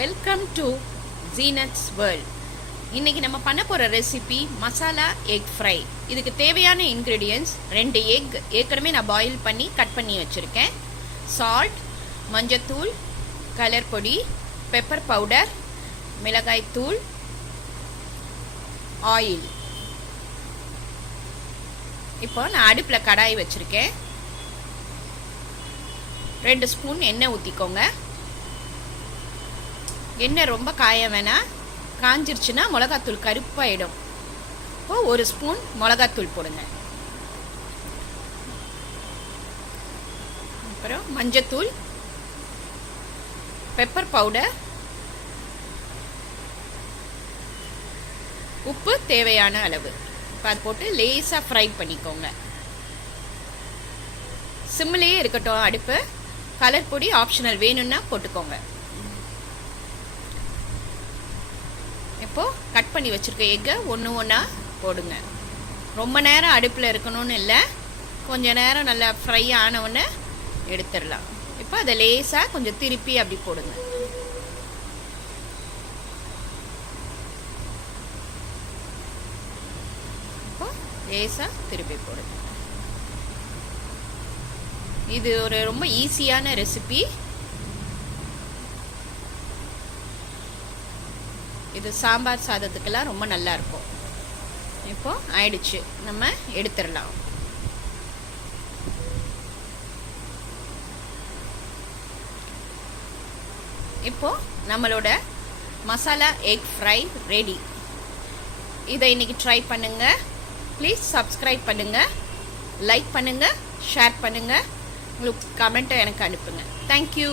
Welcome to Zeenath's world. இன்னைக்கு நம்ம பண்ண போகிற ரெசிபி மசாலா எக் ஃப்ரை. இதுக்கு தேவையான இன்க்ரீடியன்ட்ஸ் 2 எக் ஏற்கனவே நான் பாயில் பண்ணி கட் பண்ணி வச்சுருக்கேன். சால்ட், மஞ்சத்தூள், கலர் பொடி, பெப்பர் பவுடர், மிளகாய் தூள், ஆயில். இப்போ நான் அடுப்பில் கடாய் வச்சுருக்கேன். 2 ஸ்பூன் எண்ணெய் ஊற்றிக்கோங்க. எண்ணெய் ரொம்ப காய வேணாம், காஞ்சிருச்சுன்னா மிளகாத்தூள் கருப்பாயிடும். இப்போ 1 ஸ்பூன் மிளகாத்தூள் போடுங்க. அப்புறம் மஞ்சத்தூள், பெப்பர் பவுடர், உப்பு தேவையான அளவு. இப்போ அது போட்டு லேசாக ஃப்ரை பண்ணிக்கோங்க. சிம்மிலேயே இருக்கட்டும் அடுப்பு. கலர் பொடி ஆப்ஷனல், வேணும்னா போட்டுக்கோங்க. இப்போ கட் பண்ணி வச்சுருக்க எக்கை ஒன்று ஒன்றா போடுங்க. ரொம்ப நேரம் அடுப்பில் இருக்கணும்னு இல்லை, கொஞ்சம் நேரம் நல்லா ஃப்ரை ஆனவுடனே எடுத்துடலாம். இப்போ அதை லேசாக கொஞ்சம் திருப்பி அப்படி போடுங்க. இப்போ லேசாக திருப்பி போடுங்க. இது ஒரு ரொம்ப ஈஸியான ரெசிபி. இது சாம்பார் சாதத்துக்கெல்லாம் ரொம்ப நல்லா இருக்கும். இப்போ ஆயிடுச்சு, நம்ம எடுத்துடலாம். இப்போ நம்மளோட மசாலா எக் ஃப்ரை ரெடி. இதை இன்னைக்கு ட்ரை பண்ணுங்க. ப்ளீஸ் சப்ஸ்கிரைப் பண்ணுங்க, லைக் பண்ணுங்க, ஷேர் பண்ணுங்க, உங்களுக்கு கமெண்ட்டை எனக்கு அனுப்புங்க. தேங்க்யூ.